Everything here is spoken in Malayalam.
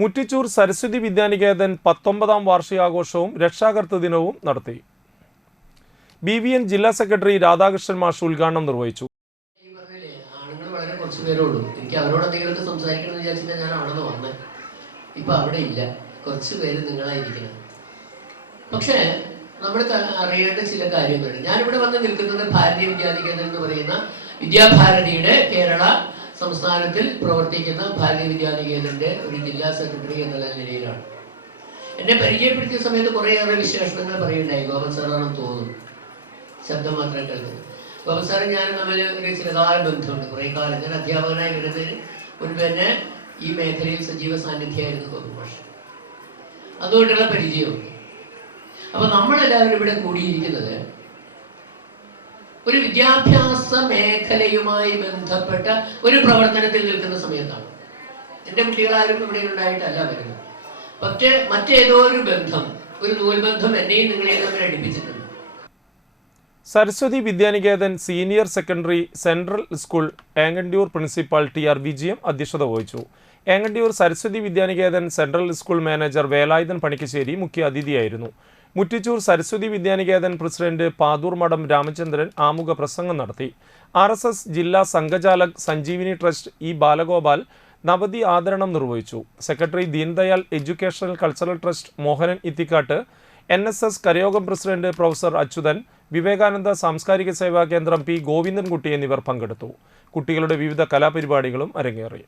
മുറ്റിച്ചൂർ സരസ്വതി വിദ്യാനികേതൻ പത്തൊമ്പതാം വാർഷികാഘോഷവും രക്ഷാകർതൃ ദിനവും നടത്തി. ബി വി എൻ ജില്ലാ സെക്രട്ടറി രാധാകൃഷ്ണൻ മാഷ് ഉദ്ഘാടനം നിർവഹിച്ചു. എനിക്ക് അവരോട് എന്തെങ്കിലുമൊക്കെ സംസാരിക്കണം വിചാരിച്ചിട്ട് ഞാൻ അവിടെ വന്നത് ഇപ്പൊ അവിടെ ഇല്ല. കുറച്ച് പേര് നിങ്ങളായിരിക്കണം. പക്ഷേ നമ്മൾ അറിയേണ്ട ചില കാര്യങ്ങളുണ്ട്. വന്ന് നിൽക്കുന്നത് ഭാരതീയ വിദ്യാനികേതൻ എന്ന് പറയുന്ന വിദ്യാഭാരതിയുടെ കേരള സംസ്ഥാനത്തിൽ പ്രവർത്തിക്കുന്ന ഭാരതീയ വിദ്യാനികേതന്റെ ഒരു ജില്ലാ സെക്രട്ടറി എന്നുള്ള നിലയിലാണ്. എന്നെ പരിചയപ്പെടുത്തിയ സമയത്ത് കുറേയേറെ വിശേഷണങ്ങൾ പറയുണ്ടായി ഗോപൻ സാറാണെന്ന് തോന്നുന്നു. ശബ്ദം മാത്രം കേൾക്കുന്നത് ഗോപൻ സാറും ഞാനും തമ്മിൽ ഒരു ചിലകാല ബന്ധമുണ്ട്. കുറേ കാലം ഞാൻ അധ്യാപകനായി വരുന്നതിന് മുൻപ് തന്നെ ഈ മേഖലയിൽ സജീവ സാന്നിധ്യമായിരുന്നു ഗോപൻ മാഷ്. അതുകൊണ്ടുള്ള പരിചയമുണ്ട്. അപ്പോൾ നമ്മളെല്ലാവരും ഇവിടെ കൂടിയിരിക്കുന്നത് ഒരു വിദ്യാഭ്യാസ മേഖലയുമായി ബന്ധപ്പെട്ട ഒരു പ്രവർത്തനത്തിൽ നിൽക്കുന്ന സമയത്താണ്. എന്റെ കുട്ടികളാരും ഇവിടെ ഉണ്ടായിട്ടല്ല വരുന്നത്. പക്ഷേ മറ്റേതോ ഒരു ബന്ധം ഒരു നൂൽബന്ധം എന്നെയും നിങ്ങളെയും തമ്മിൽ അടുപ്പിച്ചിട്ടുണ്ട്. Saraswati Vidyaniketan senior secondary central school Engandiyoor principal T R Vijayam അധ്യക്ഷത വഹിച്ചു. Engandiyoor Saraswati Vidyaniketan central school manager Velayudhan Panikkassery മുഖ്യ അതിഥിയായിരുന്നു മുറ്റിച്ചൂർ സരസ്വതി വിദ്യാനികേതൻ പ്രസിഡന്റ് പാതൂർ മഠം രാമചന്ദ്രൻ ആമുഖ പ്രസംഗം നടത്തി. ആർ എസ് എസ് ജില്ലാ സംഘചാലക് സഞ്ജീവിനി ട്രസ്റ്റ് ഇ ബാലഗോപാൽ നവതി ആദരണം നിർവഹിച്ചു. Secretary Deendayal educational cultural trust Mohanan Ithikkat N S S Karayogam president professor Achuthan Vivekananda Samskarika Seva Kendram P Govindankutty എന്നിവർ പങ്കെടുത്തു. കുട്ടികളുടെ വിവിധ കലാപരിപാടികളും അരങ്ങേറി.